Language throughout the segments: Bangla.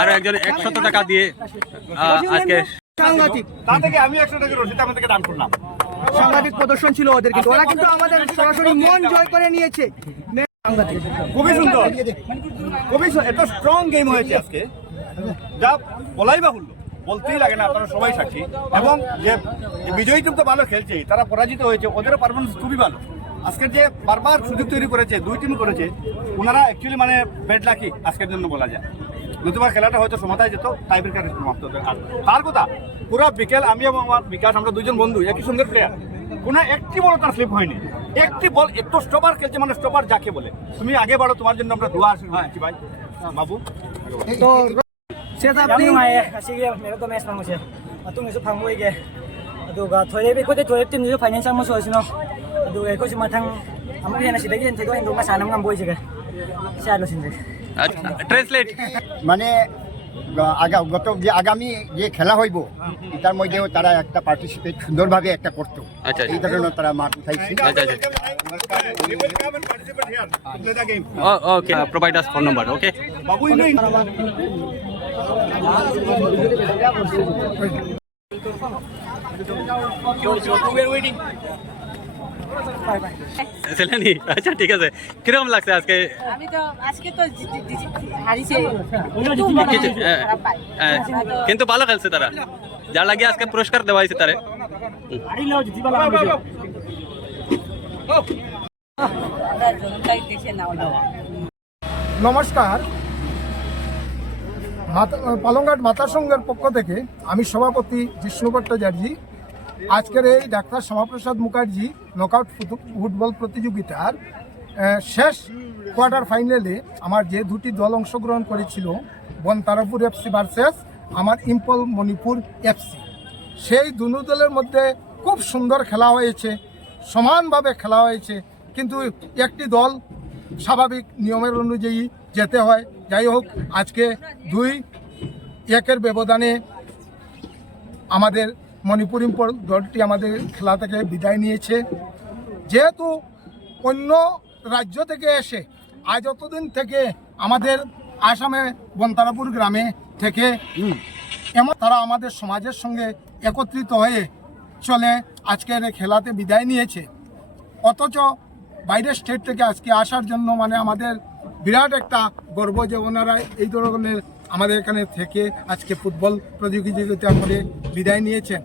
আরও একজন একশত টাকা দিয়ে আজকে সাংঘাতিক। তা থেকে আমি একশো টাকা রসিদ আপনাদেরকে দান করলাম। সাংঘাতিক প্রদর্শন ছিল ওদের কিন্তু। ওরা কিন্তু আমাদের সরাসরি মন জয় করে নিয়েছে। খুবই সুন্দর। খুবই এত স্ট্রং গেম হয়েছে আজকে। যা বলাই বাহুল্য। বলতেই লাগে না আপনারা সবাই সাক্ষী। এবং যে বিজয়ী টিম তো ভালো খেলছে তারা পরাজিত হয়েছে ওদেরও পারফরমেন্স খুবই ভালো। আজকের যে বারবার সুযোগ তৈরি করেছে দুই টিম করেছে ওনারা অ্যাকচুয়ালি মানে ব্যাড লাকি আজকের জন্য বলা যায়। নতুবা খেলাটা হয়তো সমাধায় যেত টাই ব্রেকার সমাপ্ত হতো আর তার কথা পুরো বিকেল আমি এবং আমার বিকাশ আমরা দুজন বন্ধু একই সঙ্গের প্লেয়ার কোনো একটি বল তার স্লিপ হয়নি একটি বল এত স্টপার খেলছে মানে স্টপার যাকে বলে তুমি আগে বাড়ো তোমার জন্য আমরা দোয়া আশীর্বাদ দিচ্ছি ভাই বাবু তো শেষ আপনি ꯌꯥꯝ ꯅꯨꯡꯉꯥꯏꯌꯦ ꯉꯁꯤꯒꯤ ꯃꯦꯔꯣꯛꯇ ꯃꯦꯠꯆ ꯐꯪꯕꯁꯦ ꯃꯇꯨꯡꯗꯁꯨ ꯐꯪꯕ ꯑꯣꯏꯒꯦ ꯑꯗꯨꯒ ꯊꯣꯏꯔꯦꯕ ꯑꯩꯈꯣꯏꯗꯤ ꯊꯣꯏꯔꯦꯕ ꯇꯤꯝꯗꯨꯁꯨ ꯐꯥꯏꯅꯦꯜ ꯆꯪꯕꯁꯨ ꯑꯣꯏꯁꯅꯨ ꯑꯗꯨꯒ ꯑꯩꯈꯣꯏꯁꯨ ꯃꯊꯪ ꯑꯃꯨꯛ ꯍꯦꯟꯅ ꯁꯤꯗꯒꯤ ꯍꯦꯟꯅ ꯊꯣꯏꯗꯣꯛ ꯍꯦꯟꯗꯣꯛꯅ ꯁꯥꯟꯅꯕ ꯉꯝꯕ ꯑꯣꯏꯖꯒꯦ ꯁꯤ ꯍꯥꯏꯔ ꯂꯣꯏꯁꯤꯟꯖꯒꯦ ট্রান্সলেট মানে আগা গত যে আগামী যে খেলা হইব তার মধ্যেও তারা একটা পার্টিসিপেট সুন্দরভাবে একটা করতো। আচ্ছা, এই ধরনের তারা মাঠ উঠাইছে। আচ্ছা আচ্ছা okay provide us phone number okay বাবু নেই সেলেনি? আচ্ছা ঠিক আছে। কীরকম লাগছে আজকে? আমি তো আজকে তো জিতে- জিতে- হারিয়েছে কিছু কিন্তু ভালো খেলছে তারা। যার লাগে আজকে পুরস্কার দেওয়া হয়েছে তারে। নমস্কার। মাতা- পালংঘাট মাতা সংঘের পক্ষ থেকে আমি সভাপতি জিষ্ণু ভট্টাচার্যী আজকের এই doctor Shyama Prasad Mukherjee knockout foot- football প্রতিযোগিতার শেষ কোয়ার্টার ফাইনালে আমার যে দুটি দল অংশগ্রহণ করেছিল, বনতারাপুর এফসি ভার্সেস আমার ইম্পল মণিপুর এফসি সেই দুনো দলের মধ্যে খুব সুন্দর খেলা হয়েছে, সমানভাবে খেলা হয়েছে, কিন্তু একটি দল স্বাভাবিক নিয়মের অনুযায়ী যেতে হয়। যাই হোক, আজকে দুই একের ব্যবধানে আমাদের মণিপুর ইম্পল দলটি আমাদের খেলা থেকে বিদায় নিয়েছে। যেহেতু অন্য রাজ্য থেকে এসে আজ অতদিন থেকে আমাদের আসামে বন্তারাপুর গ্রামে থেকে এমন তারা আমাদের সমাজের সঙ্গে একত্রিত হয়ে চলে আজকের খেলাতে বিদায় নিয়েছে। অথচ বাইরের স্টেট থেকে আজকে আসার জন্য মানে আমাদের বিরাট একটা গর্ব যে ওনারা এই ধরনের আমাদের এখানে থেকে আজকে ফুটবল প্রতিযোগিতা করে বিদায় নিয়েছেন।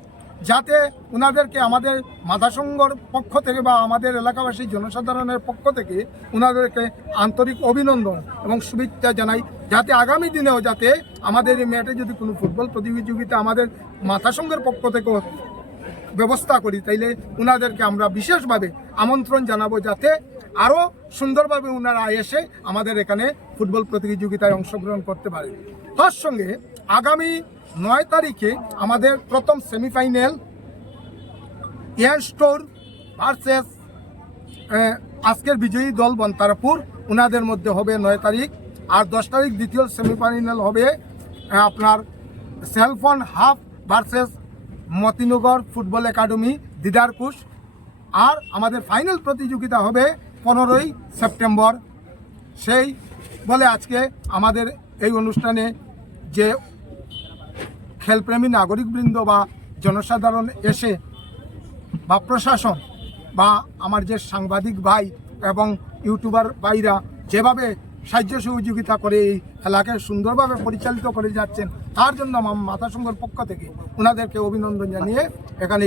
যাতে ওনাদেরকে আমাদের মাথাসংঘর পক্ষ থেকে বা আমাদের এলাকাবাসী জনসাধারণের পক্ষ থেকে ওনাদেরকে আন্তরিক অভিনন্দন এবং শুভেচ্ছা জানাই, যাতে আগামী দিনেও যাতে আমাদের এই মেয়েটে যদি কোনো ফুটবল প্রতিযোগিতা আমাদের মাথাসংঘের পক্ষ থেকেও ব্যবস্থা করি, তাইলে ওনাদেরকে আমরা বিশেষভাবে আমন্ত্রণ জানাব যাতে আরও সুন্দরভাবে ওনারা এসে আমাদের এখানে ফুটবল প্রতিযোগিতায় অংশগ্রহণ করতে পারে। তার সঙ্গে আগামী নয় তারিখে আমাদের প্রথম সেমিফাইনাল ইয়ার স্টোর ভার্সেস আজকের বিজয়ী দল বন্তারাপুর ওনাদের মধ্যে হবে নয় তারিখ। আর দশ তারিখ দ্বিতীয় সেমিফাইনাল হবে আপনার cellphone half versus Motinagar football academy, Didarkush. আর আমাদের ফাইনাল প্রতিযোগিতা হবে পনেরোই সেপ্টেম্বর। সেই বলে আজকে আমাদের এই অনুষ্ঠানে যে খেলপ্রেমী নাগরিকবৃন্দ বা জনসাধারণ এসে বা প্রশাসন বা আমার যে সাংবাদিক ভাই এবং ইউটিউবার ভাইরা যেভাবে সাহায্য সহযোগিতা করে এই খেলাকে সুন্দরভাবে পরিচালিত করে যাচ্ছেন তার জন্য আমার মাতা সংঘের পক্ষ থেকে ওনাদেরকে অভিনন্দন জানিয়ে এখানে